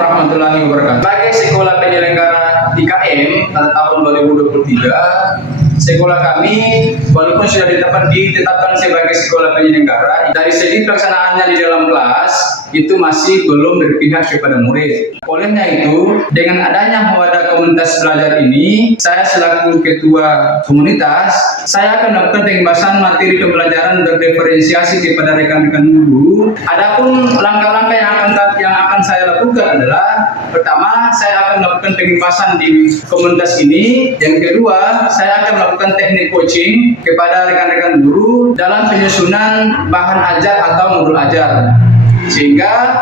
Warahmatullahi wabarakatuh. Sebagai sekolah penyelenggara IKM pada tahun 2023, sekolah kami walaupun sudah ditetapkan sebagai sekolah penyelenggara, dari segi pelaksanaannya di dalam kelas itu masih belum berpihak kepada murid. Olehnya itu, dengan adanya wadah komunitas belajar ini, saya selaku ketua komunitas, saya akan melakukan pembahasan materi pembelajaran berdiferensiasi kepada rekan-rekan guru. Adapun langkah-langkah yang akan saya lakukan adalah, pertama, saya akan melakukan pembahasan di komunitas ini. Yang kedua, saya akan melakukan teknik coaching kepada rekan-rekan guru dalam penyusunan bahan ajar atau modul ajar. Sehingga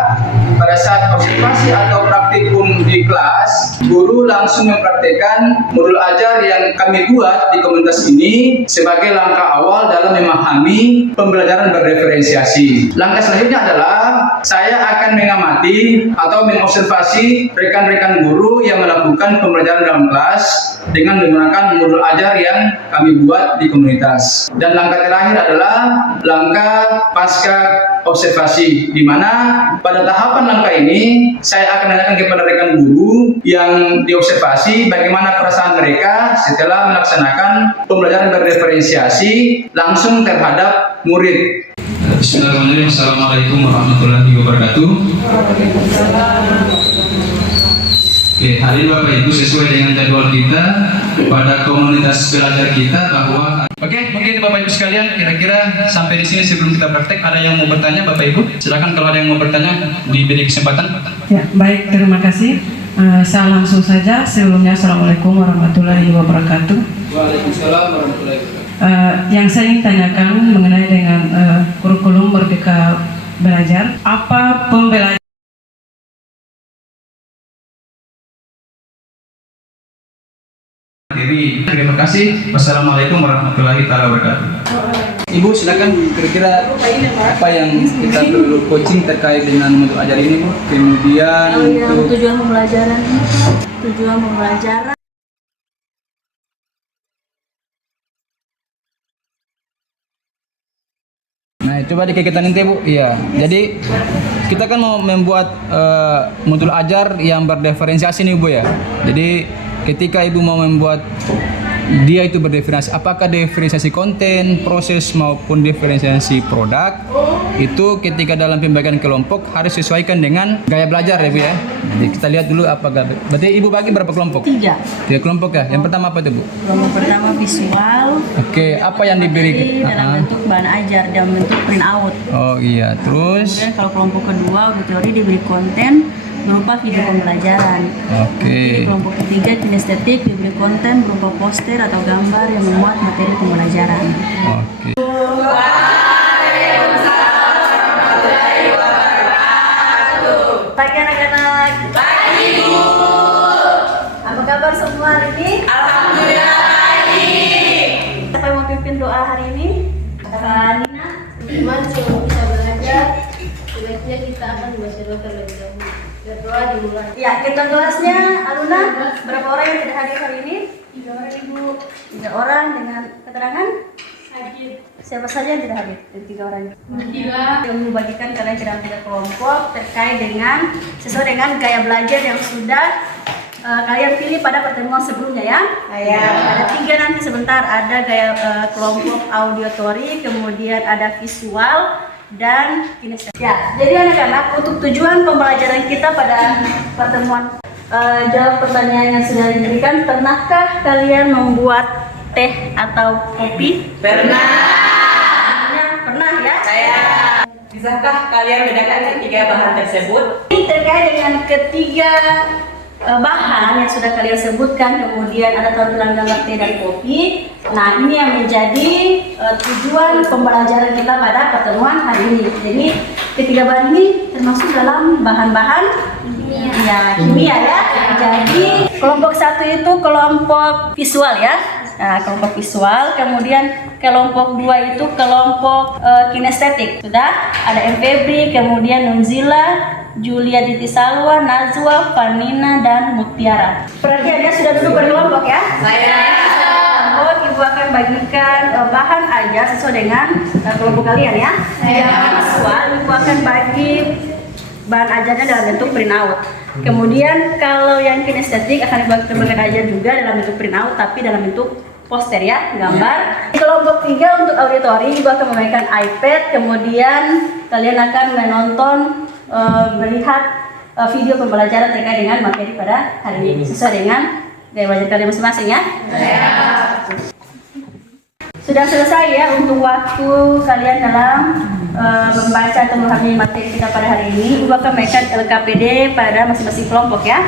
pada saat observasi atau praktikum di kelas, guru langsung mempraktekkan modul ajar yang kami buat di komunitas ini sebagai langkah awal dalam memahami pembelajaran berdiferensiasi. Langkah selanjutnya adalah saya akan mengamati atau mengobservasi rekan-rekan guru yang melakukan pembelajaran dalam kelas dengan menggunakan modul ajar yang kami buat di komunitas. Dan langkah terakhir adalah langkah pasca observasi, di mana pada tahapan langkah ini saya akan menanyakan kepada rekan guru yang diobservasi bagaimana perasaan mereka setelah melaksanakan pembelajaran berdiferensiasi langsung terhadap murid. Bismillahirrahmanirrahim. Assalamualaikum warahmatullahi wabarakatuh. Oke, hari ini Bapak Ibu sesuai dengan jadwal kita pada komunitas belajar kita bahwa mungkin Bapak Ibu sekalian kira-kira sampai di sini sebelum kita praktek ada yang mau bertanya Bapak Ibu? Silakan kalau ada yang mau bertanya diberi kesempatan. Ya, baik, terima kasih. Saya langsung saja. Sebelumnya Assalamualaikum warahmatullahi wabarakatuh. Waalaikumsalam warahmatullahi wabarakatuh. Yang saya ingin tanyakan mengenai dengan kurikulum Merdeka Belajar, apa pembelajaran Terima kasih. Wassalamualaikum warahmatullahi wabarakatuh. Ibu silakan kira-kira apa yang kita perlu coaching terkait dengan modul ajar ini Bu. Kemudian untuk tujuan pembelajaran. Nah, coba dikaitan nanti Bu. Iya. Jadi kita kan mau membuat modul ajar yang berdiferensiasi nih Bu ya. Jadi ketika Ibu mau membuat dia itu berdiferensiasi, apakah diferensiasi konten, proses maupun diferensiasi produk, itu ketika dalam pembagian kelompok harus sesuaikan dengan gaya belajar ya Bu ya. Jadi kita lihat dulu apakah, berarti Ibu bagi berapa kelompok? 3 kelompok ya. Yang pertama apa itu Bu? Kelompok pertama visual. Oke, apa yang diberi? Dalam bentuk bahan ajar, dalam bentuk print out. Oh iya, terus? Kemudian kalau kelompok kedua auditori diberi konten berupa video pembelajaran. Oke. Kelompok ketiga kinestetik diberi konten berupa poster atau gambar yang memuat materi pembelajaran. Oke. Pagi anak-anak. Pagi Bu. Apa kabar semua hari ini? Alhamdulillah baik. Siapa yang mau pimpin doa hari ini? Kak Nina. Iman sebelum bisa belajar, sebaiknya kita akan berdoa terlebih dahulu. Berdoa dimulai. Ya, kita kelasnya Aluna. Berapa orang yang tidak hadir hari ini? 3 orang Ibu. 3 orang dengan keterangan? Hadir. Siapa saja yang tidak hadir? Dari 3 orang. Gila. Yang membagikan kalian dalam 3 kelompok terkait dengan sesuai dengan gaya belajar yang sudah kalian pilih pada pertemuan sebelumnya ya. Ya. Ada 3 nanti sebentar. Ada gaya kelompok auditory, kemudian ada visual dan kinestetik. Ya, jadi anak-anak untuk tujuan pembelajaran kita pada pertemuan jawab pertanyaan yang sudah diberikan. Pernahkah kalian membuat teh atau kopi? Pernah. Pernah ya? Saya. Bisakah kalian bedakan ketiga bahan tersebut? Ini terkait dengan ketiga bahan yang sudah kalian sebutkan, kemudian ada tampilan gambar teh dan kopi. Nah, ini yang menjadi tujuan pembelajaran kita pada pertemuan hari ini. Jadi ketiga bahan ini termasuk dalam bahan-bahan kimia ya. Jadi kelompok 1 itu kelompok visual ya. Nah, kelompok visual, kemudian kelompok 2 itu kelompok kinestetik. Sudah ada M. Febri, kemudian Nunzila, Julia Diti Salwa, Nazwa, Fanina, dan Mutiara. Berarti Anda sudah duduk berkelompok ya? Saya. Ibu akan bagikan bahan aja sesuai dengan kelompok kalian ya. Yang visual, Ibu akan bagi bahan ajarnya dalam bentuk printout. Kemudian kalau yang kinestetik akan dibuat bahan ajar juga dalam bentuk printout tapi dalam bentuk poster ya, gambar. Kelompok 3 untuk auditori ibu akan memainkan iPad, kemudian kalian akan menonton melihat video pembelajaran terkait dengan materi pada hari ini sesuai dengan gaya belajar kalian masing-masing ya. Sudah selesai ya untuk waktu kalian dalam membaca atau memahami materi kita pada hari ini. Ibu akan mainkan LKPD pada masing-masing kelompok ya.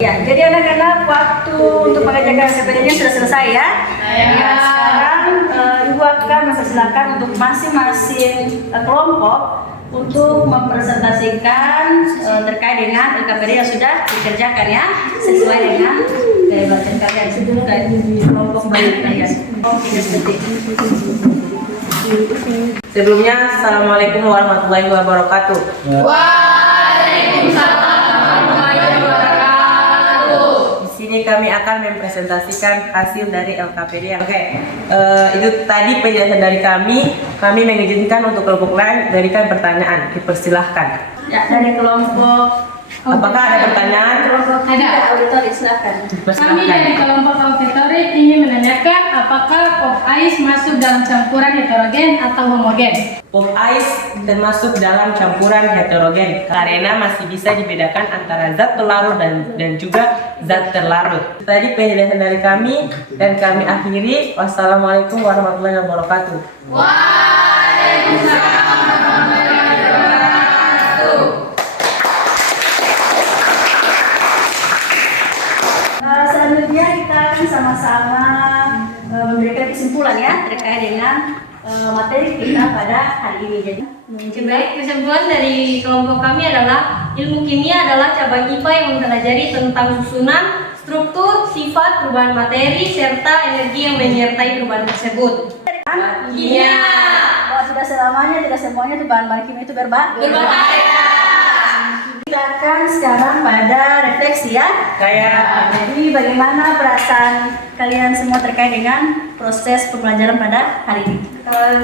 Ya, jadi anak-anak waktu untuk mengajarkan LKPD-nya sudah selesai ya. Sekarang ibu akan mempersilakan untuk masing-masing kelompok untuk mempresentasikan terkait dengan LKPD yang sudah dikerjakan ya, sesuai dengan gaya belajar kalian di kelompok baru kalian. Sebelumnya, Assalamualaikum warahmatullahi wabarakatuh. Waalaikumsalam warahmatullahi wabarakatuh. Di sini kami akan mempresentasikan hasil dari LKPD. Oke, itu tadi penjelasan dari kami. Kami mengizinkan untuk kelompok lain memberikan pertanyaan. Dipersilahkan. Ya, dari kelompok Apakah ada pertanyaan? kelompok Ada. auditori silakan. Kami dari kelompok auditory ingin menanyakan apakah pop ice masuk dalam campuran heterogen atau homogen? Pop ice termasuk dalam campuran heterogen karena masih bisa dibedakan antara zat pelarut dan juga zat terlarut. Tadi penjelasan dari kami dan kami akhiri. Wassalamualaikum warahmatullahi wabarakatuh. Waalaikumsalam warahmatullahi wabarakatuh. Selanjutnya kita akan sama-sama memberikan kesimpulan ya terkait dengan materi kita pada hari ini. Jadi Baik, kesimpulan dari kelompok kami adalah ilmu kimia adalah cabang IPA yang mempelajari tentang susunan, struktur, sifat, perubahan materi, serta energi yang menyertai perubahan tersebut. Kimia bahwa tidak selamanya, tidak semuanya itu bahan kimia itu berbahaya. Kita akan sekarang pada refleksi ya. Jadi bagaimana perasaan kalian semua terkait dengan proses pembelajaran pada hari ini?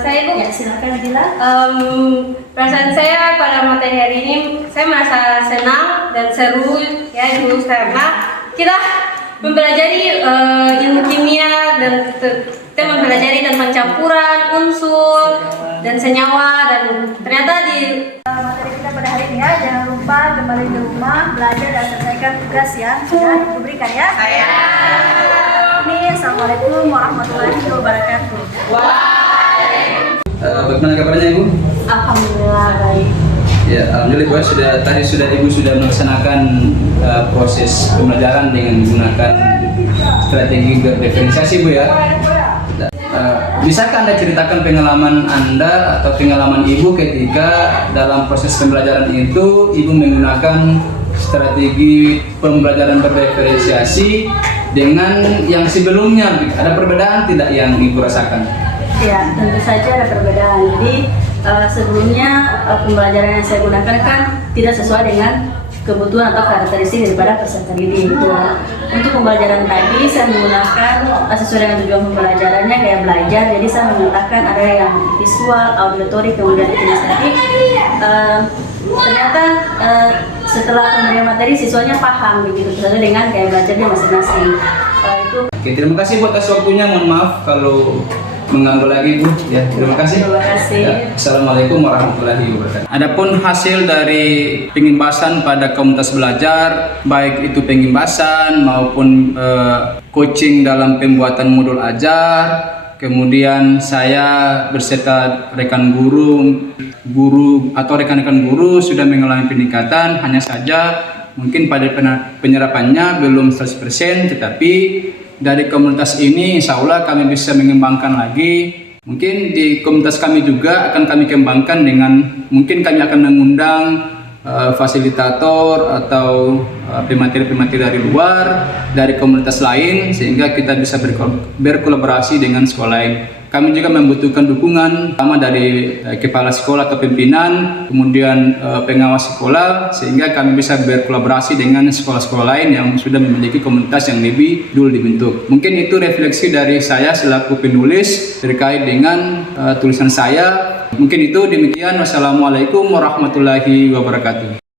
Saya Ibu, Ya silakan Dila. perasaan saya pada materi hari ini saya merasa senang dan seru ya Ibu, karena kita mempelajari ilmu kimia dan kita mempelajari tentang campuran unsur dan senyawa, dan ternyata di Materi kita pada hari ini ya, jangan lupa kembali ke rumah belajar dan selesaikan tugas yang sudah diberikan ya. Assalamualaikum warahmatullahi wabarakatuh. Bagaimana kabarnya Ibu? Alhamdulillah baik. Ya, alhamdulillah Ibu sudah Ibu sudah melaksanakan proses pembelajaran dengan menggunakan strategi berdiferensiasi Bu ya. Bisakah Anda ceritakan pengalaman Anda atau pengalaman Ibu ketika dalam proses pembelajaran itu Ibu menggunakan strategi pembelajaran berdiferensiasi dengan yang sebelumnya? Ada perbedaan tidak yang Ibu rasakan? Ya, tentu saja ada perbedaan. Jadi sebelumnya pembelajaran yang saya gunakan kan tidak sesuai dengan kebutuhan atau karakteristik daripada peserta didik. Untuk pembelajaran tadi saya menggunakan sesuai dengan tujuan pembelajarannya gaya belajar. Jadi saya menggunakan ada yang visual, auditory, kemudian kinestetik. Ternyata setelah pembelajaran materi siswanya paham begitu sesuai dengan gaya belajarnya masing-masing. Oke, terima kasih buat atas waktunya. Mohon maaf kalau mengganggu lagi Bu. Ya, terima kasih. Terima kasih. Ya, Assalamualaikum warahmatullahi wabarakatuh. Adapun hasil dari pengimbasan pada komunitas belajar, baik itu pengimbasan maupun coaching dalam pembuatan modul ajar, kemudian saya berserta rekan guru atau rekan-rekan guru sudah mengalami peningkatan, hanya saja mungkin pada penyerapannya belum 100%, tetapi dari komunitas ini insya Allah kami bisa mengembangkan lagi. Mungkin di komunitas kami juga akan kami kembangkan dengan mungkin kami akan mengundang fasilitator atau pemateri-pemateri dari luar, dari komunitas lain, sehingga kita bisa berkolaborasi dengan sekolah lain. Kami juga membutuhkan dukungan pertama dari kepala sekolah atau pimpinan, kemudian pengawas sekolah, sehingga kami bisa berkolaborasi dengan sekolah-sekolah lain yang sudah memiliki komunitas yang lebih dulu dibentuk. Mungkin itu refleksi dari saya selaku penulis terkait dengan tulisan saya Mungkin itu demikian. Wassalamualaikum warahmatullahi wabarakatuh.